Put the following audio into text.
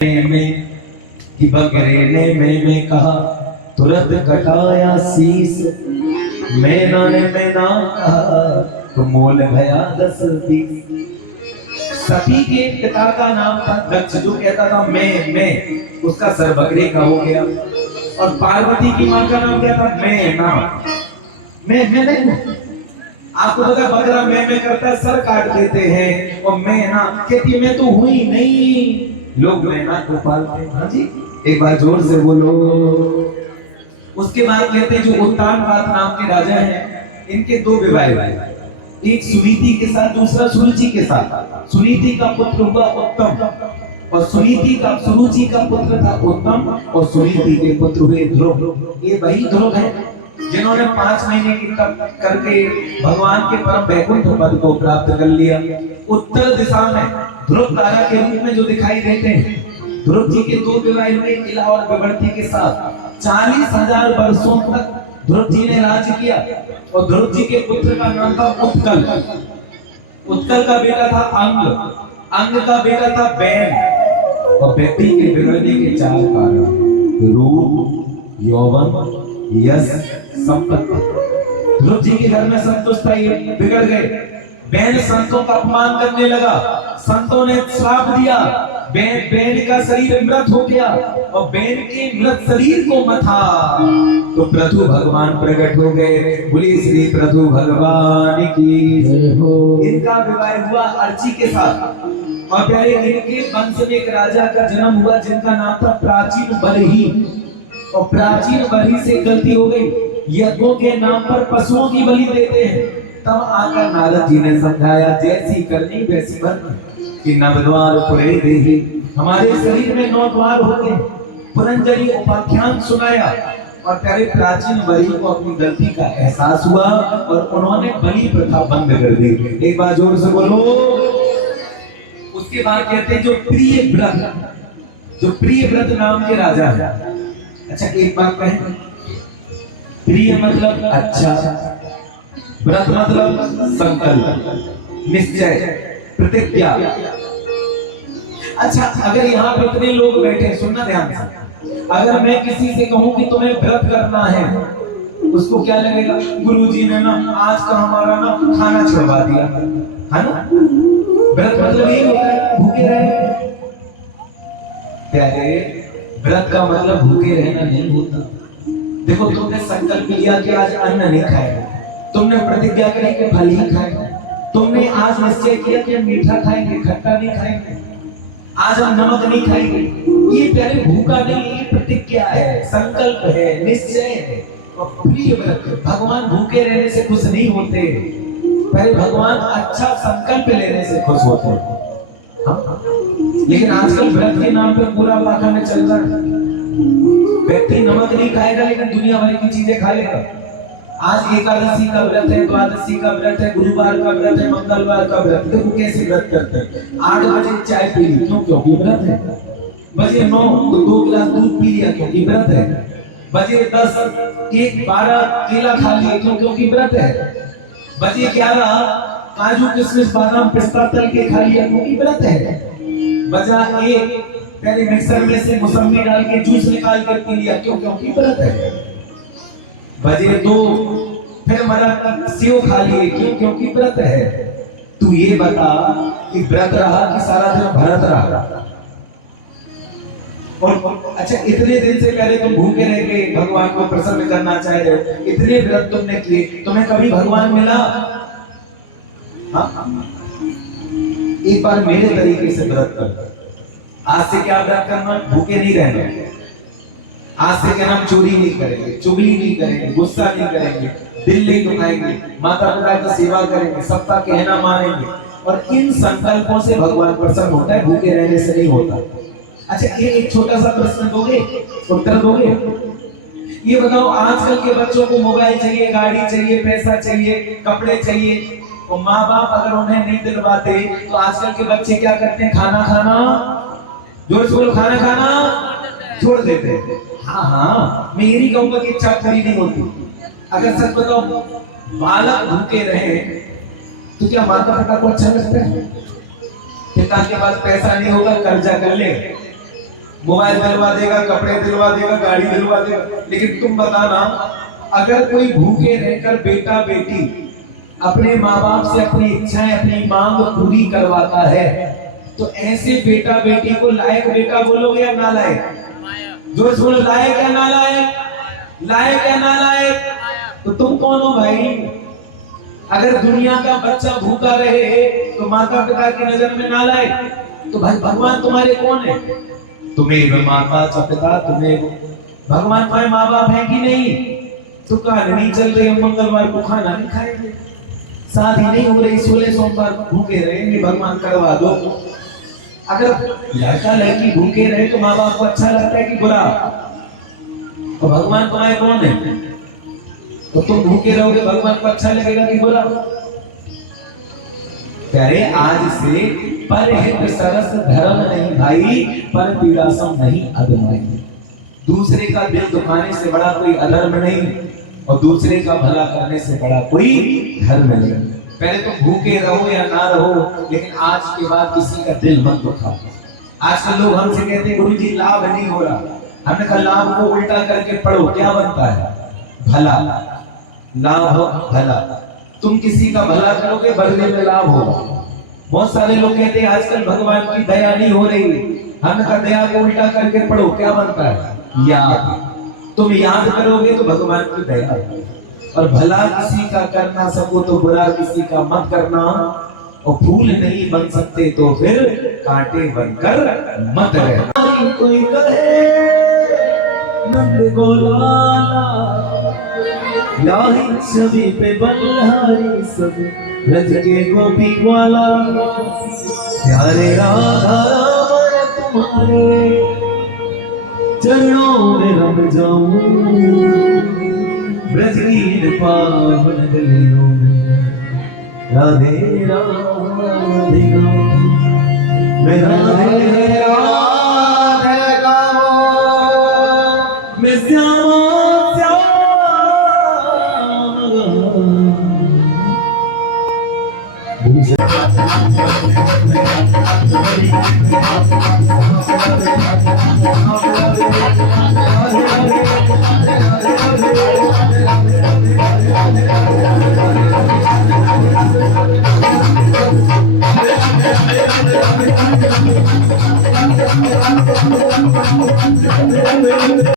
में कि बकरे ने मैं कहा तुरंत कटाया शीस। मैना ने मैना कहा तो मोल भया 10-20। सती के पिता का नाम था दक्ष, जो कहता था मैं, उसका सर बकरे का हो गया। और पार्वती की मां का नाम क्या था? मैना। मैं नहीं। आपको पता है बकरा मैं करता है, सर काट देते हैं। और मैना कहती मैं तो हुई नहीं। लोग मैना को पालते हैं। हाँ जी, एक बार जोर से बोलो। उसके बाद कहते हैं जो उत्तानपाद नाम के राजा हैं, इनके दो विवाह हुए, एक सुनीति के साथ, दूसरा सुरुचि के साथ। सुनीति का पुत्र हुआ उत्तम, और सुनीति का सुरुचि का पुत्र था उत्तम, और सुनीति के पुत्र हुए ध्रुव। ये वही ध्रुव है जिन्होंने 5 महीने की तप करके भगवान के परम वैकुंठ पद को प्राप्त कर लिया। उत्तर दिशा में ध्रुव तारा के रूप में जो दिखाई देते हैं। ध्रुव जी के दो विवाह हुए इला और विवर्ती के साथ। 40,000 वर्षों तक ध्रुव जी ने राज्य किया। और ध्रुव जी के पुत्र का नाम था उत्कल। उत्कल का बेटा था अंग, अंग का बेटा था बैन। और व्यक्ति के बिगड़ने के 4 कारण: रूप, यौवन, यश, संपत्ति। ध्रुव जी के घर में संतुष्ट था, ये बिगड़ गए। बैन संतों का अपमान करने लगा, संतों ने श्राप दिया। बैन का शरीर मृत हो गया, और बैन के मृत शरीर को मथा तो प्रभु भगवान प्रकट हो गए। बोली श्री प्रभु भगवान की जय हो। इनका विवाह हुआ अर्ची के साथ। और प्यारे इनके वंश में एक राजा का जन्म हुआ जिनका नाम था प्राचीन बरही। और प्राचीन बरही से गलती हो गई, यज्ञों के नाम पर पशुओं की बलि देते हैं। तब आकर नारद जी ने समझाया जैसी करनी वैसी बननी, कि नवद्वार पुरे देहि। हमारे शरीर में 9 द्वार होते हैं। पुरंजनी उपाख्यान सुनाया, और प्यारे प्राचीन बलि को अपनी गलती का एहसास हुआ, और उन्होंने बलि प्रथा बंद कर दी। एक बार जोर से बोलो। उसके बाद कहते हैं जो प्रिय व्रत नाम के राजा है। अच्छा एक बात कहें, प्रिय मतलब अच्छा, व्रत मतलब संकल्प, निश्चय, प्रतिज्ञा। अच्छा अगर यहाँ पे इतने लोग बैठे, सुनना ध्यान से, अगर मैं किसी से कहूँ कि तुम्हें व्रत करना है, उसको क्या लगेगा? गुरुजी ने ना आज का हमारा ना खाना छुड़वा दिया, है ना? व्रत मतलब ये होता है भूखे रहे। प्यारे, व्रत का मतलब भूखे रहना नहीं होता। देखो तुमने संकल्प लिया कि आज अन्न नहीं खाएगा, तुमने प्रतिज्ञा करी कि फल ही खाएगा, तुमने आज निश्चय किया कि मीठा खाएंगे, खट्टा नहीं खाएंगे, आज हम नमक नहीं खाएंगे। ये प्यारे भूखा नहीं, ये प्रतिज्ञा है, संकल्प है, निश्चय है। और प्रिय व्रत, भगवान भूखे रहने से खुश नहीं होते, पहले भगवान अच्छा संकल्प लेने से खुश होते हैं। लेकिन आजकल व्रत के नाम पे पूरा इलाका में चल रहा है। व्यक्ति नमक नहीं खाएगा लेकिन दुनिया भर की चीजें खा लेगा। आज एकादशी का व्रत है, द्वादशी का व्रत है, गुरुवार का व्रत है, मंगलवार का व्रत। देखो कैसे व्रत करते हैं। 8 बजे चाय पी ली, क्यों? क्योंकि व्रत है। बजे 9 तो 2 गिलास दूध पी लिया, क्योंकि व्रत है। बजे 10 1 12 केला खा लिया, क्यों? क्योंकि व्रत है। बजे 11 काजू किशमिश बादाम पिस्ता तल के खा लिया, क्योंकि व्रत है। बजा 1 पहले मिक्सर में से मौसमी डाल के जूस निकाल कर पी लिया, क्यों? क्योंकि व्रत है। बजे 2 फिर मरा सेव खा लिए, क्यों? क्योंकि व्रत है। तू ये बता कि व्रत रहा कि सारा दिन भरत रहा? और अच्छा इतने दिन से पहले तुम भूखे रह के भगवान को प्रसन्न करना चाह रहे हो, इतने व्रत तुमने किए, तुम्हें कभी भगवान मिला? हाँ? एक बार मेरे तरीके से व्रत कर। आज से क्या व्रत करना? भूखे नहीं रहना। आज से क्या नाम? चोरी नहीं करेंगे, चुगली नहीं करेंगे, गुस्सा नहीं करेंगे, दिल नहीं दुखाएंगे, माता पिता की सेवा करेंगे, सबका कहना मानेंगे। और इन संकल्पों से भगवान प्रसन्न होता है, भूखे रहने से नहीं होता। अच्छा एक छोटा सा प्रश्न दोगे, उत्तर दोगे? ये बताओ आजकल के बच्चों को मोबाइल चाहिए, गाड़ी चाहिए, पैसा चाहिए, कपड़े चाहिए, और माँ बाप अगर उन्हें नहीं दिलवाते तो आजकल के बच्चे क्या करते हैं? खाना खाना, जोर से बोलो, खाना खाना छोड़ देते हैं। हाँ, मैं ये नहीं कहूंगा कि इच्छा पूरी नहीं होती। अगर सच बताओ बालक भूखे रहे तो क्या माता पिता को अच्छा लगता है? पिता के पास पैसा नहीं होगा, कर्जा कर ले, मोबाइल दिलवा देगा, कपड़े दिलवा देगा, गाड़ी दिलवा देगा। लेकिन तुम बताना, अगर कोई भूखे रहकर बेटा बेटी अपने माँ बाप से अपनी इच्छाएं, अपनी मांग पूरी करवाता है, तो ऐसे बेटा बेटी को लायक बेटा बोलोगे या नालायक? जो बोलो लायक या नालायक, लायक या नालायक, तो तुम कौन हो भाई? अगर दुनिया का बच्चा भूखा रहे तो माता पिता की नजर में नालायक, तो भाई भगवान तुम्हारे कौन है? तुम्हें माता पिता, तुम्हें भगवान तुम्हारे माँ बाप है कि नहीं? तो कहानी नहीं चल रही, हम मंगलवार को खाना नहीं खाएंगे, शादी नहीं हो रही, 16 सोमवार भूखे रहेंगे, भगवान करवा दो। अगर लड़का लड़की भूखे रहे तो माँ बाप को अच्छा लगता है कि बुरा? तो भगवान तुम्हारे कौन है? तो तुम भूखे रहोगे, भगवान को अच्छा लगेगा कि बुरा? प्यारे, आज से परहित सरस धर्म नहीं भाई, पर पीड़ासम नहीं अधमाई। दूसरे का दिल दुखाने से बड़ा कोई अधर्म नहीं, और दूसरे का भला करने से बड़ा कोई धर्म नहीं। पहले तो भूखे रहो या ना रहो, लेकिन आज के बाद किसी का दिल मत दुखाओ। आजकल लोग हमसे कहते हैं गुरु जी लाभ नहीं हो रहा। हमने कहा लाभ को उल्टा करके पढ़ो, क्या बनता है? भला। लाभ भला, तुम किसी का भला करोगे, बदले में लाभ होगा। बहुत सारे लोग कहते हैं आजकल भगवान की दया नहीं हो रही। हमने कहा दया को उल्टा करके पढ़ो, क्या बनता है? याद। तुम याद करोगे तो भगवान की दया, और भला किसी का कर ना सको तो बुरा किसी का मत करना, और फूल नहीं बन सकते तो फिर कांटे बनकर मत रहना। कोई कहे नंद गोलाला, लाही छवि पे बल्हारी सब रज के गोपी ग्वाला, प्यारे राधा तुम्हारे चरणों में रम जाऊं, ब्रज की पावन गलियों में राधे राधे गाऊं, मैं राधे राधे गाऊं, मैं श्यामा श्यामा।